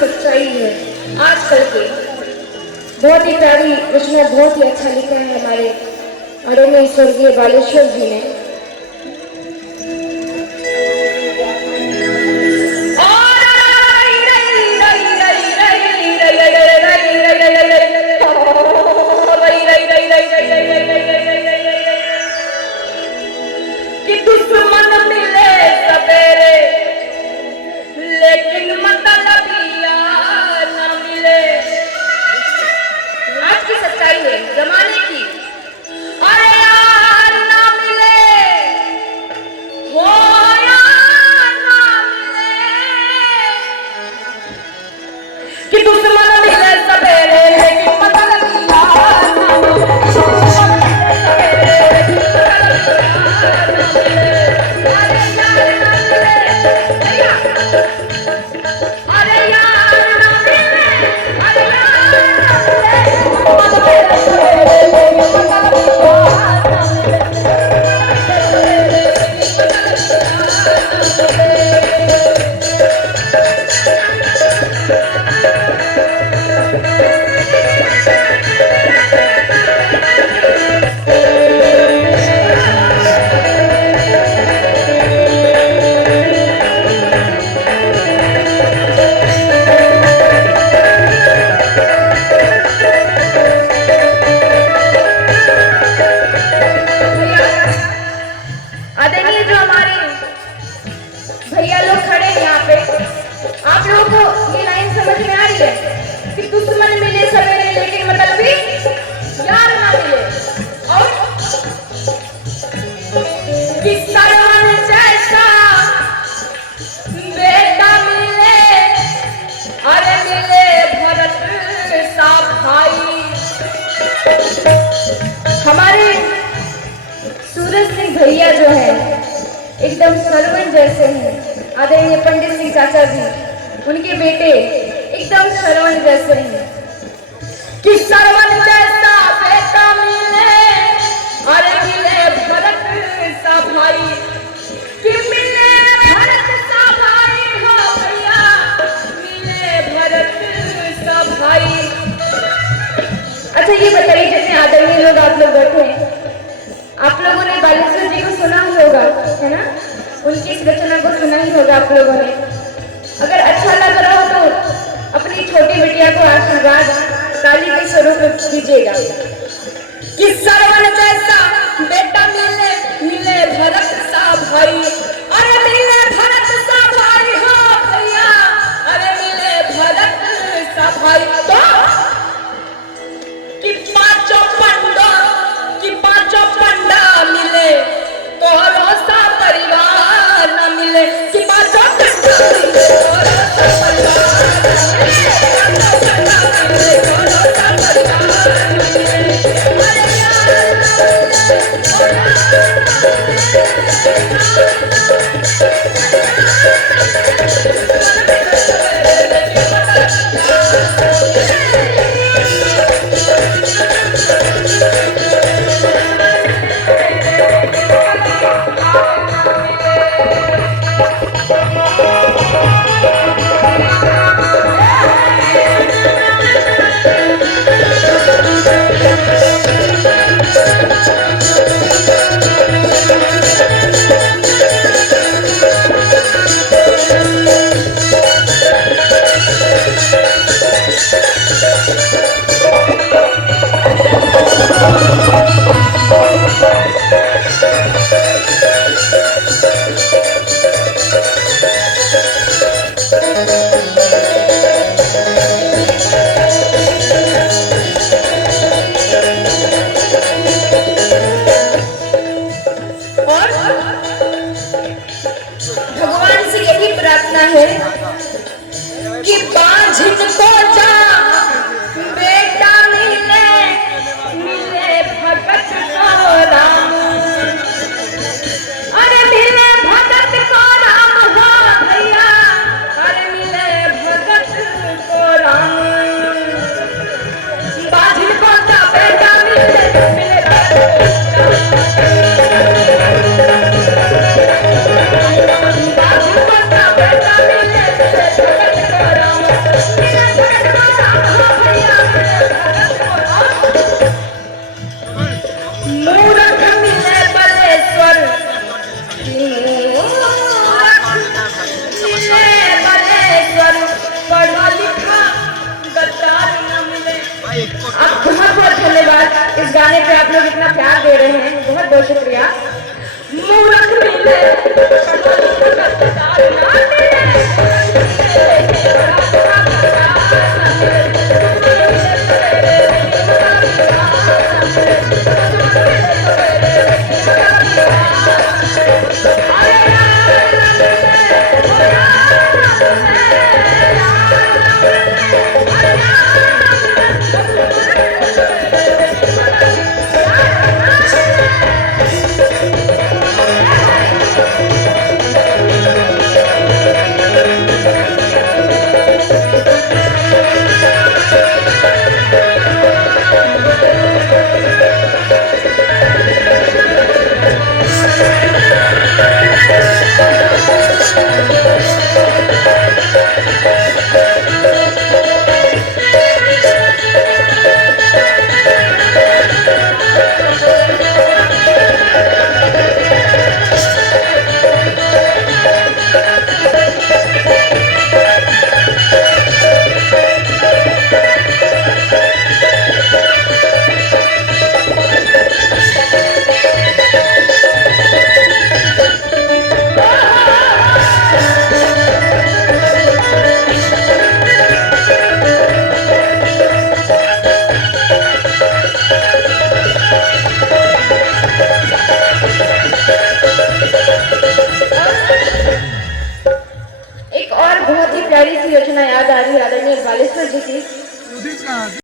सच्चाई है। आजकल के बहुत ही प्यारी रचना, बहुत ही अच्छा लिखा है हमारे आदरणीय स्वर्गीय बालेश्वर जी ने। जमाने की अरे यार ना मिले हो यार ना मिले कि दुश्मन मिले सवेरे लेकिन मतलब यार ना भैया लोग खड़े हैं यहाँ पे। आप लोगों को ये लाइन समझ में आ रही है कि दुश्मन मिले सवेरे लेकिन मतलब भी यार ना मिले, और कि सरवन जैसा बेटा मिले, अरे मिले भरत सा भाई। हमारे सूरज सिंह भैया जो है एकदम सरवन जैसे हैं। आदरणीय पंडित सिंह चाचा जी, उनके बेटे एकदम सरवन जैसे हैं कि सरवन जैसा बेटा मिले, अरे मिले भरत सा भाई, कि मिले भरत सा भाई हो भैया, मिले भरत सा भाई। अच्छा ये बताइए, जितने आदरणीय लोग आप लोग बैठे हैं, आप लोगों ने बालेश्वर जी को सुना ही होगा, है ना? उनकी इस रचना को सुना ही होगा आप लोगों ने। अगर अच्छा लग रहा हो तो अपनी छोटी बिटिया को आशीर्वाद ताली के स्वरूप दीजिएगा कि सरवन जैसा बेटा मिले, मिले भरत सा भाई, अरे मिले भरत सा भाई हो भैया, अरे मिले भरत सा भाई। तो कि पांचों पंडा मिले तो सा परिवार न मिले, कि पांचों पंडा मिले तो सा परिवार न मिले, तो सा परिवार न मिले। अरे यार गाने पे आप लोग इतना प्यार दे रहे हैं, बहुत बहुत शुक्रिया। मूरख मिले, एक और बहुत ही प्यारी सी योजना याद आ रही है आदरणीय बालेश्वर जी की।